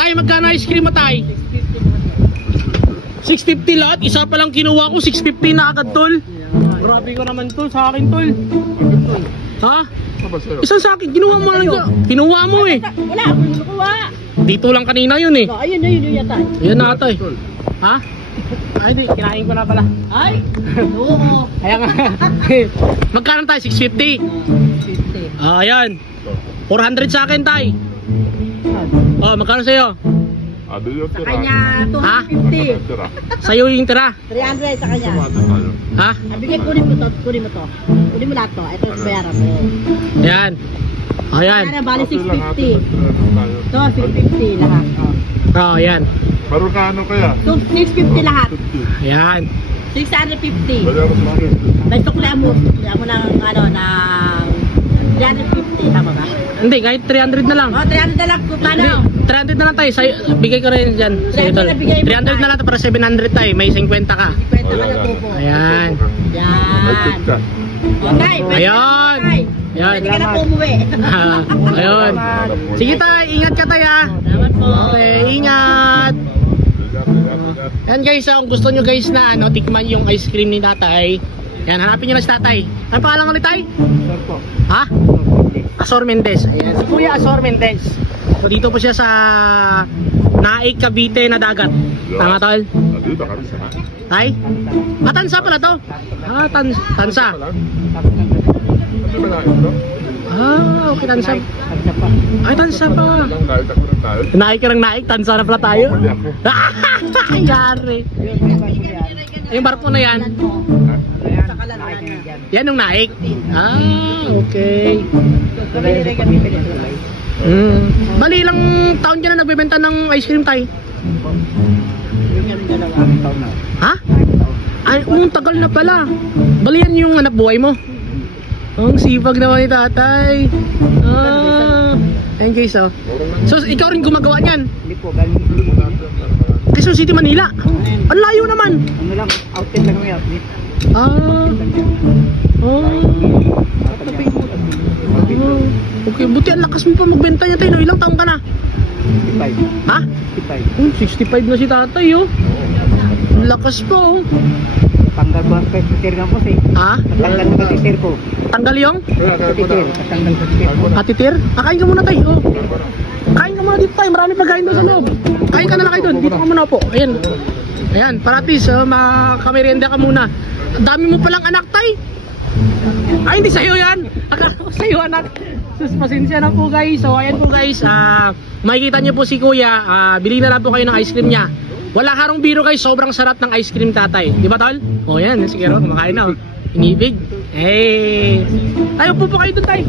Tay, magkano ice cream mo, tay? 650 lahat. Isa pa lang kinuha ko, 650 na agad, tol. Grabe ko naman, tol. Sa akin, tol. Ha? Isang sa akin, kinuha mo lang ka. Kinuha mo eh. Wala akong kinuha. Dito lang kanina yun eh. Ayun na yun yata. Yan na, tay. Ha? Ay, di. Kinain ko na pala. Ay, oo. Kaya nga. Magkano tayo? 650? 50. Ayan. 400 sa akin, tay. Oh, magkano sa'yo? Sa kanya, 250. Sa'yo yung tira. 300 sa kanya. Ha? Nabigay, kunin mo to. Kunin mo lahat to. Ito yung bayaran mo. Ayan. Ayan. Kaya bali 650. Ito, 650 lahat. Oh, ayan. Baru ka ano kaya? So, 650 lahat. Ayan. 650. Dahil tuklian mo ng ano, ng 350. Tama ba? Hindi, kahit 300 na lang. Oh, 300 na lang. Paano? 300 na lang tayo. Bigay ko rin dyan. 300 na lang para 700 tayo. May 50 ka. 50 ka na tubo. Ayan. Yan. Okay. Ayan. Ayan. Pwede ka na po umuwi. Ayun. Sige tayo. Ingat ka tayo. Salamat po. Okay, ingat. Ayan guys, kung gusto nyo guys na tikman yung ice cream ni tatay, yan, hanapin nyo na si tatay. Ano pangalan ulit tay? Ha? Azor Mendez. Ayan, si Kuya Azor Mendez. So dito po siya sa Naik, Cavite na dagat. Tama tol? Tay? Tansa pala to? Tansa. Okay, tansa. Ay, tansa pa. Naik ka ng naik, tansa na pala tayo. Ay, yari. Yung barko na yan. Yan yung naik. Okay. Bali, ilang taon ka na nagbebenta ng ice cream tayo? Ha? Ay, tagal na pala. Bali, yan yung anak buhay mo. Ang sipag naman ni tatay. Ayan guys, oh. So, ikaw rin gumagawa niyan? Hindi po, galing Quezon City, Manila. Ang layo naman. ano lang, outlet lang kami, outlet. Okay, buti ang lakas mo pa magbenta niya tayo. Ilang taong ka na? 65. Ha? 65. 65 na si tatay, oh. Ang lakas pa, oh. Tanggal ba sa titir nga po eh. Ha? Tanggal sa titir ko. Tanggal yung? Sa titir, tanggal sa titir ko. Katitir? Kain ka muna tayo, oh. Kain ka muna dito tayo. Marami pagkain doon sa loob. Kain ka na lang kayo doon. Dito ka muna po. Ayan. Ayan, paratis, makamerienda ka muna. Ang dami mo palang anak, tay. Ay, hindi sa'yo yan. Akala ko sa'yo, anak. Sus, pasensya na po guys. So, ayan po guys. Makikita niyo po si kuya. Bili na lang po kayo ng ice cream niya. Wala harong biro guys. Sobrang sarap ng ice cream tatay. Di ba tol? O yan, sige ro, kumakain na. Inibig. Hey. Tayo po kayo doon, tay.